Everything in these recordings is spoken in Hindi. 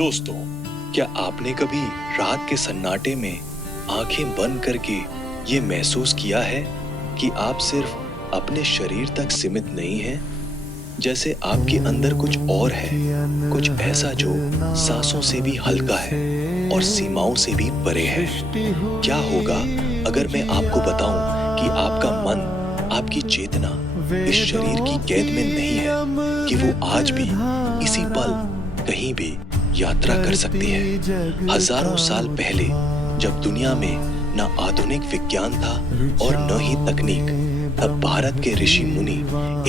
दोस्तों, क्या आपने कभी रात के सन्नाटे में आंखें बंद करके ये महसूस किया है कि आप सिर्फ अपने शरीर तक सीमित नहीं हैं? जैसे आपके अंदर कुछ और है, कुछ ऐसा जो सांसों से भी हल्का है और सीमाओं से भी परे है। क्या होगा अगर मैं आपको बताऊं कि आपका मन, आपकी चेतना इस शरीर की कैद में नहीं है, कि वो आज भी इसी पल कहीं भी यात्रा कर सकती है। हजारों साल पहले जब दुनिया में न आधुनिक विज्ञान था और न ही तकनीक, तब भारत के ऋषि मुनि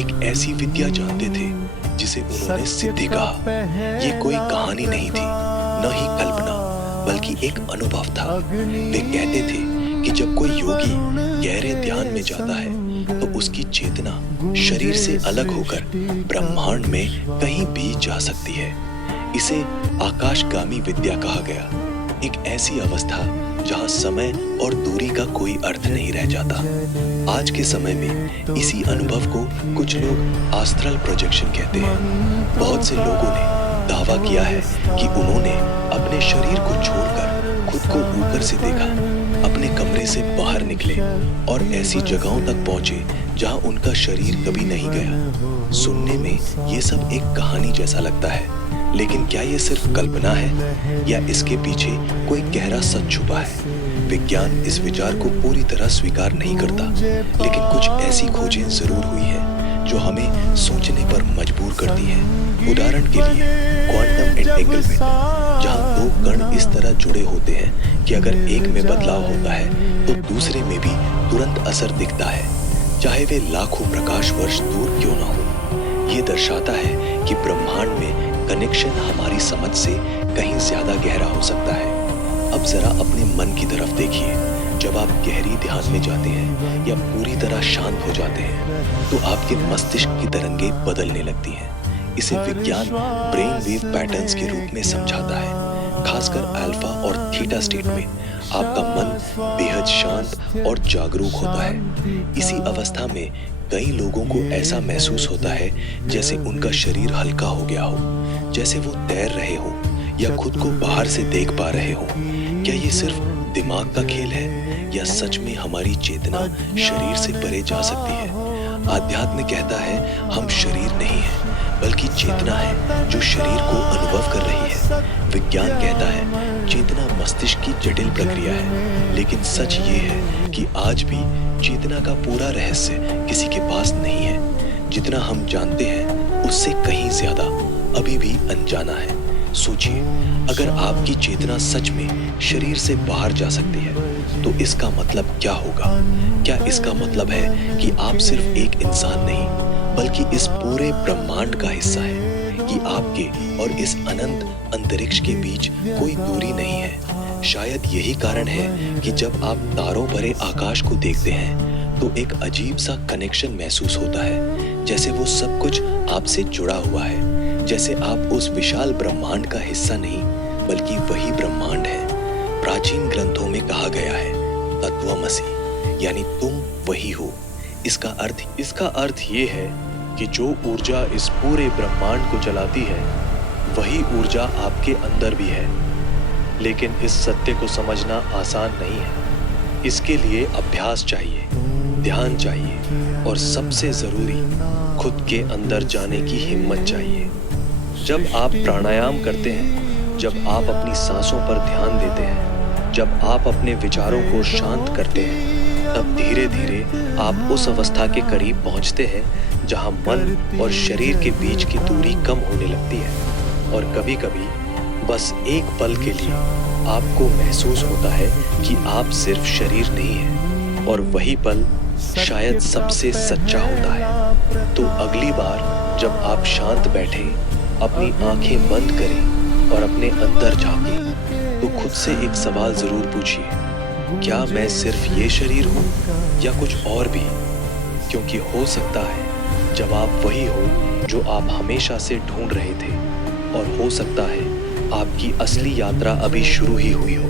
एक ऐसी विद्या जानते थे जिसे उन्होंने सिद्धि कहा। ये कोई कहानी नहीं थी, न ही कल्पना, बल्कि एक अनुभव था। वे कहते थे कि जब कोई योगी गहरे ध्यान में जाता है तो उसकी चेतना शरीर से अलग होकर ब्रह्मांड में कहीं भी जा सकती है। इसे आकाशगामी विद्या कहा गया। एक ऐसी अवस्था जहां समय और दूरी का कोई अर्थ नहीं रह जाता। आज के समय में इसी अनुभव को कुछ लोग एस्ट्रल प्रोजेक्शन कहते हैं। बहुत से लोगों ने दावा किया है कि उन्होंने अपने शरीर को छोड़कर खुद को ऊपर से देखा, अपने कमरे से बाहर निकले और ऐसी जगहों तक पहुंचे जहां उनका शरीर कभी नहीं गया। सुनने में ये सब एक कहानी जैसा लगता है, लेकिन क्या ये सिर्फ कल्पना है या इसके पीछे कोई गहरा सच छुपा है? विज्ञान इस विचार को पूरी तरह स्वीकार नहीं करता, लेकिन कुछ ऐसी खोजें जरूर हुई हैं जो हमें सोचने पर मजबूर करती हैं। उदाहरण के लिए क्वांटम एंटेंगलमेंट, जहां दो कण इस तरह जुड़े होते हैं कि अगर एक में बदलाव होता है तो दूसरे में भी तुरंत असर दिखता है, चाहे वे लाखों प्रकाश वर्ष दूर क्यों ना हो। ये दर्शाता है कि ब्रह्मांड में कनेक्शन हमारी समझ से कहीं ज्यादा गहरा हो सकता है। अब जरा अपने मन की तरफ देखिए। जब आप गहरी ध्यान में जाते हैं या पूरी तरह शांत हो जाते हैं तो आपके मस्तिष्क की तरंगें बदलने लगती हैं। इसे विज्ञान ब्रेन वेव पैटर्न्स के रूप में समझाता है। खासकर अल्फा और थीटा स्टेट में आपका मन बेहद शांत और जागरूक होता है। इसी अवस्था में कई लोगों को ऐसा महसूस होता है जैसे उनका शरीर हल्का हो गया हो, जैसे वो तैर रहे हो या खुद को बाहर से देख पा रहे हो। क्या ये सिर्फ दिमाग का खेल है या सच में हमारी चेतना शरीर से परे जा सकती है? आध्यात्म कहता है हम शरीर नहीं है, बल्कि चेतना है जो शरीर को अनुभव कर रही है। विज्ञान कहता है चेतना मस्तिष्क की जटिल प्रक्रिया है, लेकिन सच ये है कि आज भी चेतना का पूरा रहस्य किसी के पास नहीं है। जितना हम जानते हैं उससे कहीं ज्यादा अभी भी अनजाना है। सोचिए, अगर आपकी चेतना सच में शरीर से बाहर जा सकती है तो इसका मतलब क्या होगा? क्या इसका मतलब है कि आप सिर्फ एक इंसान नहीं, बल्कि इस पूरे ब्रह्मांड का हिस्सा है, कि आपके और इस अनंत अंतरिक्ष के बीच कोई दूरी नहीं है? शायद यही कारण है कि जब आप तारों भरे आकाश को देखते हैं तो एक अजीब सा कनेक्शन महसूस होता है, जैसे वो सब कुछ आपसे जुड़ा हुआ है, जैसे आप उस विशाल ब्रह्मांड का हिस्सा नहीं, बल्कि वही ब्रह्मांड है। प्राचीन ग्रंथों में कहा गया है तत्वमसि, यानी तुम वही हो। इसका अर्थ ये है कि जो ऊर्जा इस पूरे ब्रह्मांड को चलाती है वही ऊर्जा आपके अंदर भी है। लेकिन इस सत्य को समझना आसान नहीं है। इसके लिए अभ्यास चाहिए, ध्यान चाहिए और सबसे जरूरी खुद के अंदर जाने की हिम्मत चाहिए। जब आप प्राणायाम करते हैं, जब आप अपनी सांसों पर ध्यान देते हैं, जब आप अपने विचारों को शांत करते हैं, तब धीरे धीरे आप उस अवस्था के करीब पहुंचते हैं जहां मन और शरीर के बीच की दूरी कम होने लगती है। और कभी कभी बस एक पल के लिए आपको महसूस होता है कि आप सिर्फ शरीर नहीं हैं, और वही पल शायद सबसे सच्चा होता है। तो अगली बार जब आप शांत बैठें, अपनी आंखें बंद करें और अपने अंदर झांकें, तो खुद से एक सवाल जरूर पूछिए, क्या मैं सिर्फ ये शरीर हूँ या कुछ और भी? क्योंकि हो सकता है जवाब वही हो जो आप हमेशा से ढूंढ रहे थे, और हो सकता है आपकी असली यात्रा अभी शुरू ही हुई हो।